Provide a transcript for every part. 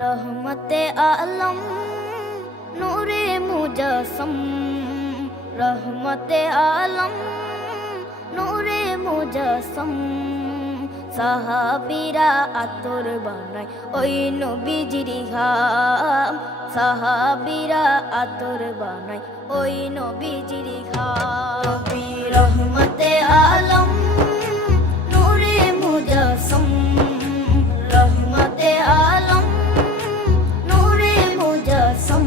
रहमते आलम नूरे मुजस्सम, रहमते आलम नूरे मुजस्सम। সাহাবীরা আতর বানায় ওই নবীজির ঘাম, সাহাবীরা আতর বানায় ওই নবীজির ঘাম। নবী রহমতে আলম নূরে মুজস্সম, রহমতে আলম নূরে মুজস্সম।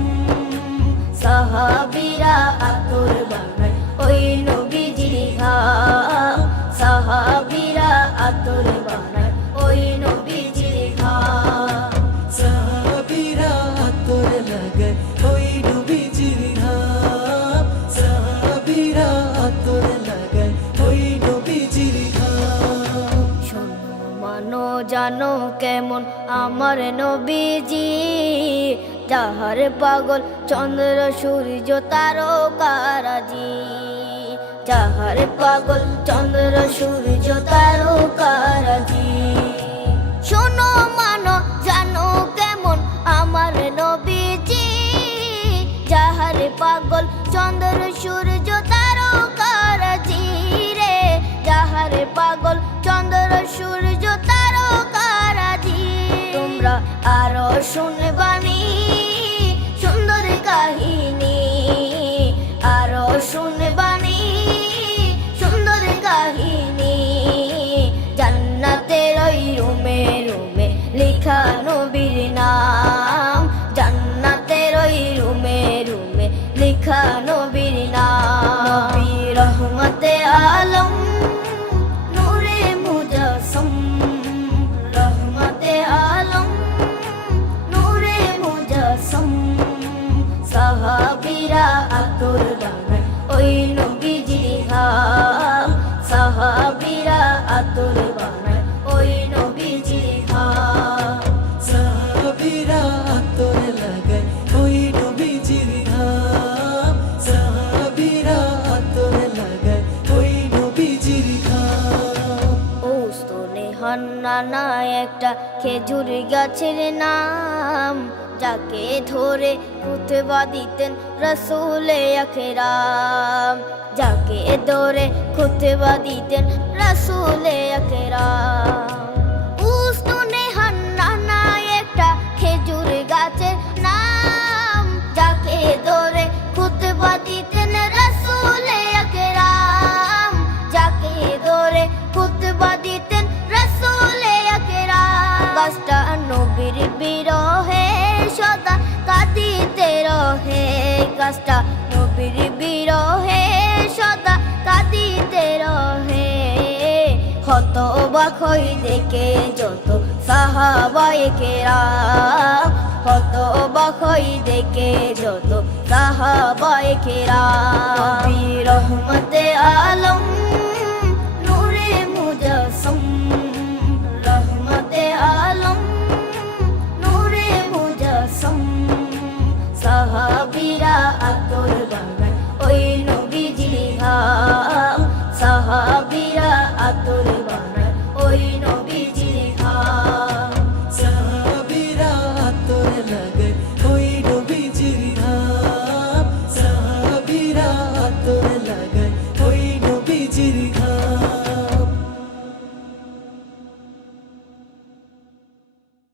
সাহাবীরা আতর বানায় ওই নবীজির ঘাম, সাহাবীরা আতর বানায় ওই নবীজির ঘাম। সাহাবীরা আতর লাগায় ওই নবীজির ঘাম, সাহাবীরা আতর লাগায় ওই নবীজির ঘাম। শোনো মানো জানো কেমন আমার নবীজি, যাহার পাগল চন্দ্র সূর্য তারকারাজি, যাহার পাগল চন্দ্র সূর্য তারকারাজি। শোনো মানো জানো কেমন আমার নবীজি, যাহার পাগল চন্দ্র সূর্য তারকারাজি রে, যাহার পাগল চন্দ্র সূর্য তারকারাজি। তোমরা আরো শুনবানি সুন্দর কাহিনী, আরো শুনবানি সুন্দর কাহিনী। জান্নাতের ওই রুমে রুমে লেখা নবীর নাম, জান্নাতের ওই রুমে রুমে লেখা নবীর নাম। নবী রহমতে আলম নূরে মুজস্সম, রহমতে আলম নূরে মুজস্সম। সাহাবীরা আতর বানায় ওই নবীজির ঘাম, সাহাবীরা আতর বানায় ওই নবীজির ঘাম। সাহাবীরা আতর লাগায় ওই নবীজির ঘাম, সাহাবীরা আতর লাগায় ওই নবীজির ঘাম। ওস্তনে হান্নানা একটা খেজুর গাছের নাম, যাকে ধরে খুতবা দিতেন রাসূলে আকরাম, যাকে ধরে খুতবা দিতেন রাসূলে আকরাম। উস্তনে হান্নানা একটা খেজুর গাছের নাম, যাকে ধরে খুতবা দিতেন রাসূলে আকরাম, যাকে ধরে খুতবা দিতেন রাসূলে আকরাম। গাছটা নবীর বিরহে সদা কাঁদিতে রহে, গাছটা নবীর বিরহে সদা কাঁদিতে রহে। হতবাক হই দেখে যত সাহাবায়ে কেরাম, হতবাক হই দেখে যত সাহাবায়ে কেরাম। নবী রহমতে আলম